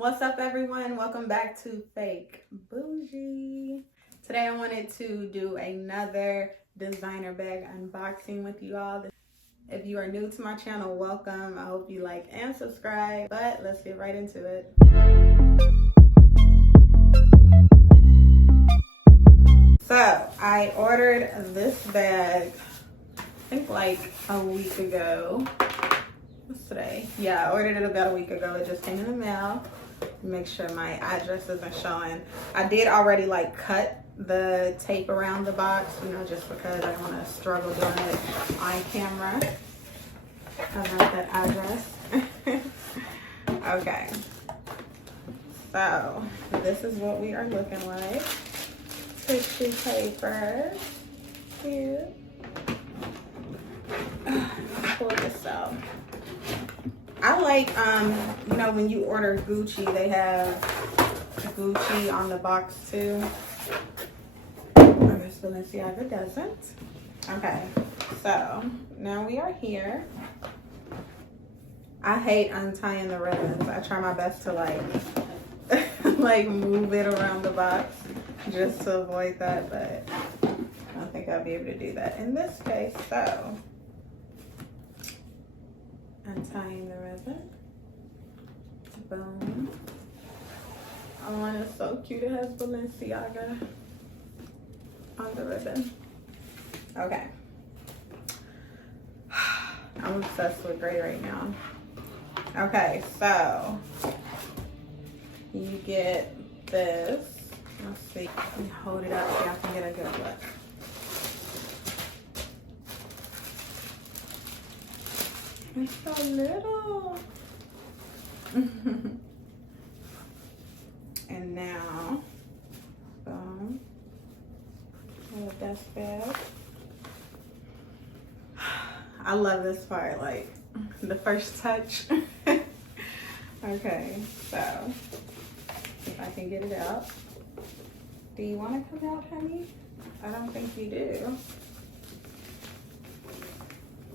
What's up, everyone? Welcome back to Fake Bougie. Today I wanted to do another designer bag unboxing with you all. If you are new to my channel, welcome. I hope you like and subscribe, but let's get right into it. So I ordered this bag, I think like a week ago. What's today? Yeah, I ordered it about a week ago. It just came in the mail. Make sure my address isn't showing. I did already like cut the tape around the box, you know, just because I don't want to struggle doing it on camera. I wrote that address. Okay. So this is what we are looking like. Tissue paper. Cute. Pull this out. I like, you know, when you order Gucci, they have Gucci on the box too. I guess Balenciaga doesn't. Okay, so now we are here. I hate untying the ribbons. I try my best to like, like move it around the box just to avoid that, but I don't think I'll be able to do that in this case, so. Untying the ribbon. Boom. Oh, and it's so cute. It has Balenciaga on the ribbon. Okay. I'm obsessed with gray right now. Okay, so you get this. Let's see. Let me hold it up so y'all can get a good look. It's so little. And now, boom, a dust bag. I love this part, like the first touch. Okay, so if I can get it out. Do you want to come out, honey? I don't think you do.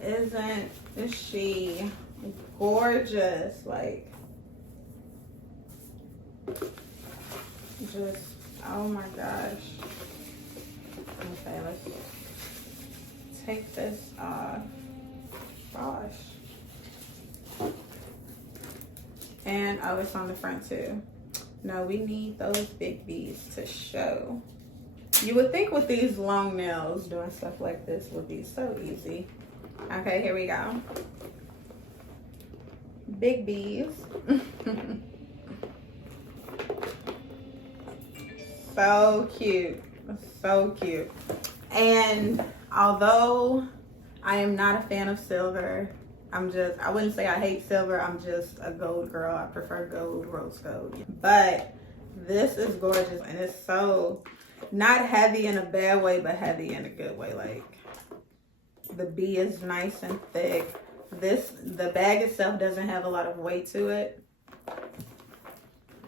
Isn't she gorgeous? Like, just, oh my gosh. Okay, let's take this off. Gosh. And oh, it's on the front too. No, we need those big B's to show. You would think with these long nails, doing stuff like this would be so easy. Okay, here we go. Big B's. So cute. So cute. And although I am not a fan of silver, I wouldn't say I hate silver. I'm just a gold girl. I prefer gold, rose gold. But this is gorgeous. And it's so not heavy in a bad way, but heavy in a good way. Like, the B is nice and thick. The bag itself doesn't have a lot of weight to it.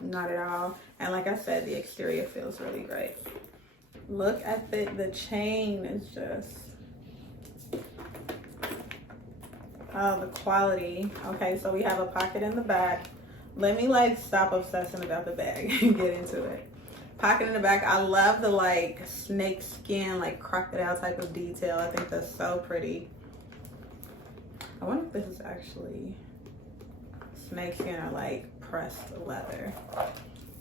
Not at all. And like I said, the exterior feels really great. Look at the chain is just, oh, the quality. Okay, so we have a pocket in the back. Let me like stop obsessing about the bag and get into it. Pocket in the back. I love the like snake skin, like crocodile type of detail. I think that's so pretty. I wonder if this is actually snake skin or like pressed leather.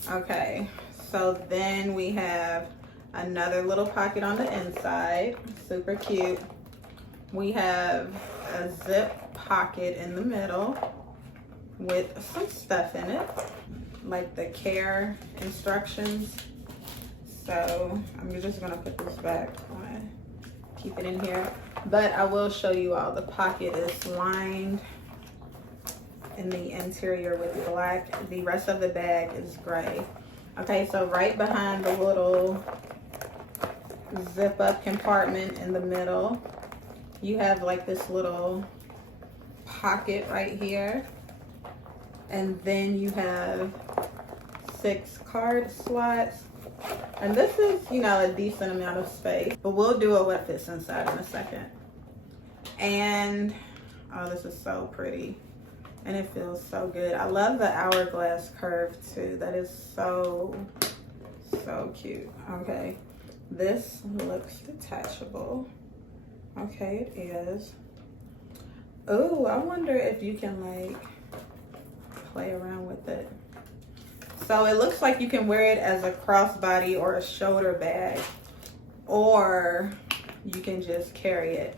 Okay, so then we have another little pocket on the inside. Super cute. We have a zip pocket in the middle with some stuff in it, like the care instructions. So I'm just gonna put this back. I'm gonna keep it in here, but I will show you all. The pocket is lined in the interior with black. The rest of the bag is gray. Okay, so right behind the little zip up compartment in the middle, you have like this little pocket right here. And then you have 6 card slots. And this is, you know, a decent amount of space, but we'll do what fits inside in a second. And oh, this is so pretty. and it feels so good. I love the hourglass curve too. That is so cute. Okay, this looks detachable. Okay, it is. Oh, I wonder if you can like play around with it. So it looks like you can wear it as a crossbody or a shoulder bag, or you can just carry it,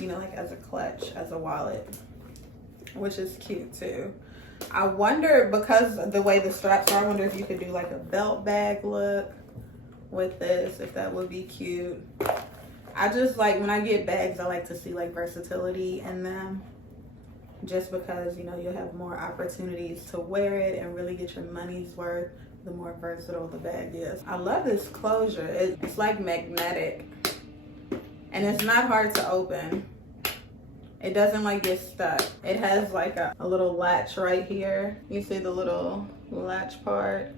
you know, like as a clutch, as a wallet, which is cute too. I wonder, because of the way the straps are, I wonder if you could do like a belt bag look with this, if that would be cute. I just like, when I get bags, I like to see like versatility in them, just because, you know, you'll have more opportunities to wear it and really get your money's worth the more versatile the bag is. I love this closure. It's like magnetic, and it's not hard to open. It doesn't like get stuck. It has like a little latch right here. You see the little latch part,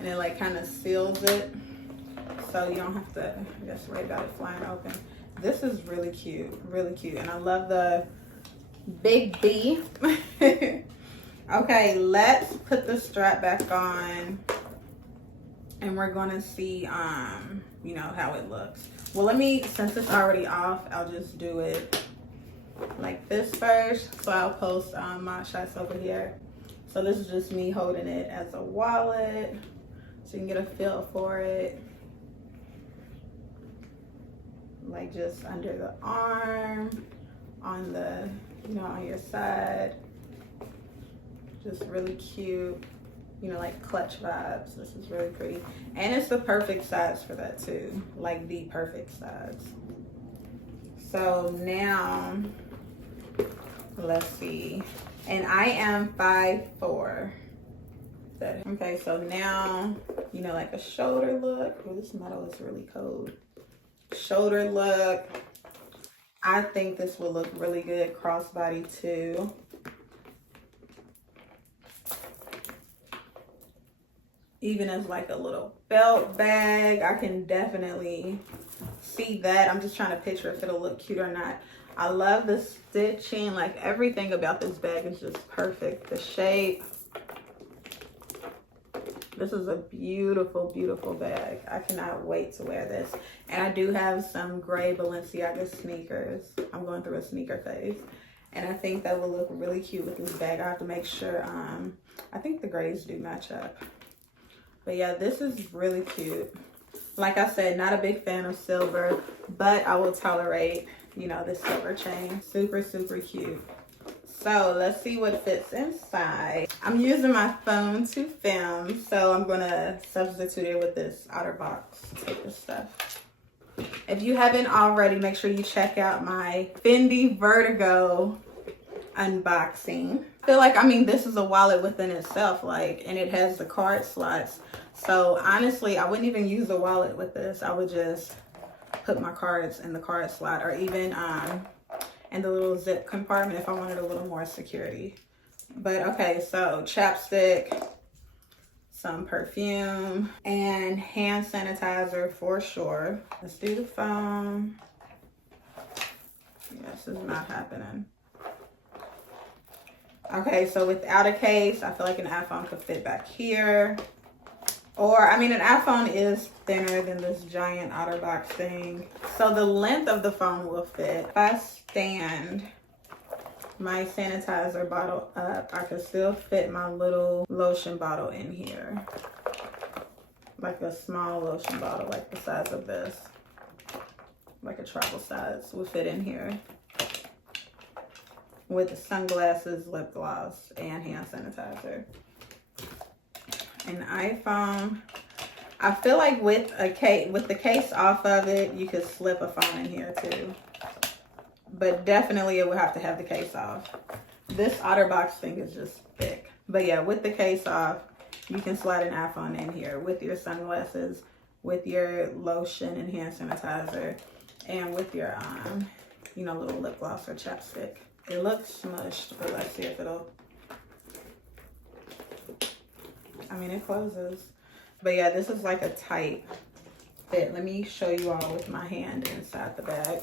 and it like kind of seals it, so you don't have to, I guess, worry about it flying open. This is really cute, and I love the big B. Okay, let's put the strap back on, and we're gonna see you know, how it looks. Well, let me, since it's already off, I'll just do it like this first. So I'll post my shots over here. So this is just me holding it as a wallet, so you can get a feel for it. Like just under the arm, on the, you know, on your side. Just really cute, you know, like clutch vibes. This is really pretty, and it's the perfect size for that too, like the perfect size. So now let's see, and I am 5'4". Okay, so now, you know, like a shoulder look. Oh, this metal is really cold. Shoulder look. I think this will look really good crossbody too. Even as like a little belt bag, I can definitely see that. I'm just trying to picture if it'll look cute or not. I love the stitching, like everything about this bag is just perfect. The shape. This is a beautiful, beautiful bag. I cannot wait to wear this. And I do have some gray Balenciaga sneakers. I'm going through a sneaker phase, and I think that will look really cute with this bag. I have to make sure, I think the grays do match up. But yeah, this is really cute. Like I said, not a big fan of silver, but I will tolerate, you know, the silver chain. Super, super cute. So let's see what fits inside. I'm using my phone to film, so I'm gonna substitute it with this OtterBox type of stuff. If you haven't already, make sure you check out my FENDI Vertigo unboxing. I feel like, I mean, this is a wallet within itself, like, and it has the card slots. So honestly, I wouldn't even use a wallet with this. I would just put my cards in the card slot, or even in the little zip compartment if I wanted a little more security. But okay, so chapstick, some perfume, and hand sanitizer for sure. Let's do the phone. This is not happening. Okay, so without a case, I feel like an iPhone could fit back here. Or, I mean, an iPhone is thinner than this giant OtterBox thing. So the length of the phone will fit. If I stand my sanitizer bottle up, I can still fit my little lotion bottle in here. Like a small lotion bottle, like the size of this. Like a travel size will fit in here. With sunglasses, lip gloss, and hand sanitizer. An iPhone. I feel like with a case, with the case off of it, you could slip a phone in here too. But definitely it would have to have the case off. This OtterBox thing is just thick. But yeah, with the case off, you can slide an iPhone in here with your sunglasses, with your lotion and hand sanitizer, and with your you know, little lip gloss or chapstick. It looks smushed, but let's see if it'll, I mean, it closes. But yeah, this is like a tight fit. Let me show you all with my hand inside the bag.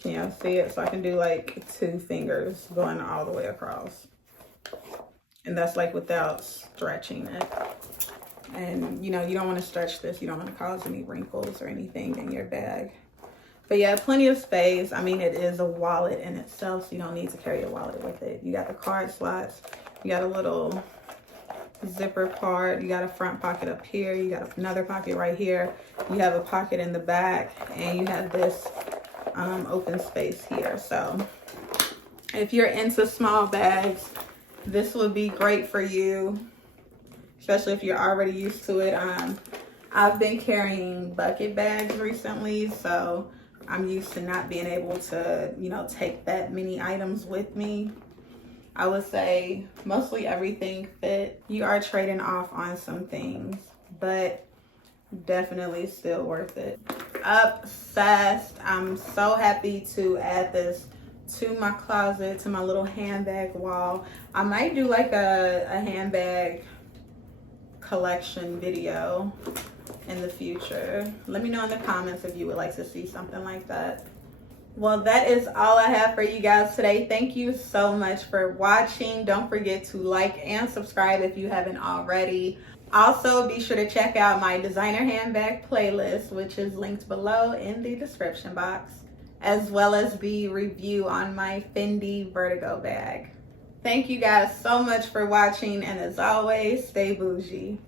Can y'all see it? So I can do like 2 fingers going all the way across. And that's like without stretching it. And you know, you don't want to stretch this. You don't want to cause any wrinkles or anything in your bag. But yeah, plenty of space. I mean, it is a wallet in itself, so you don't need to carry a wallet with it. You got the card slots. You got a little zipper part. You got a front pocket up here. You got another pocket right here. You have a pocket in the back, and you have this open space here. So if you're into small bags, this would be great for you, especially if you're already used to it. I've been carrying bucket bags recently, so I'm used to not being able to, you know, take that many items with me. I would say mostly everything fit. You are trading off on some things, but definitely still worth it. Obsessed. I'm so happy to add this to my closet, to my little handbag wall. I might do like a handbag collection video in the future. Let me know in the comments if you would like to see something like that. Well, that is all I have for you guys today. Thank you so much for watching. Don't forget to like and subscribe if you haven't already. Also, be sure to check out my designer handbag playlist, which is linked below in the description box, as well as the review on my FENDI Vertigo bag. Thank you guys so much for watching, and as always, stay bougie.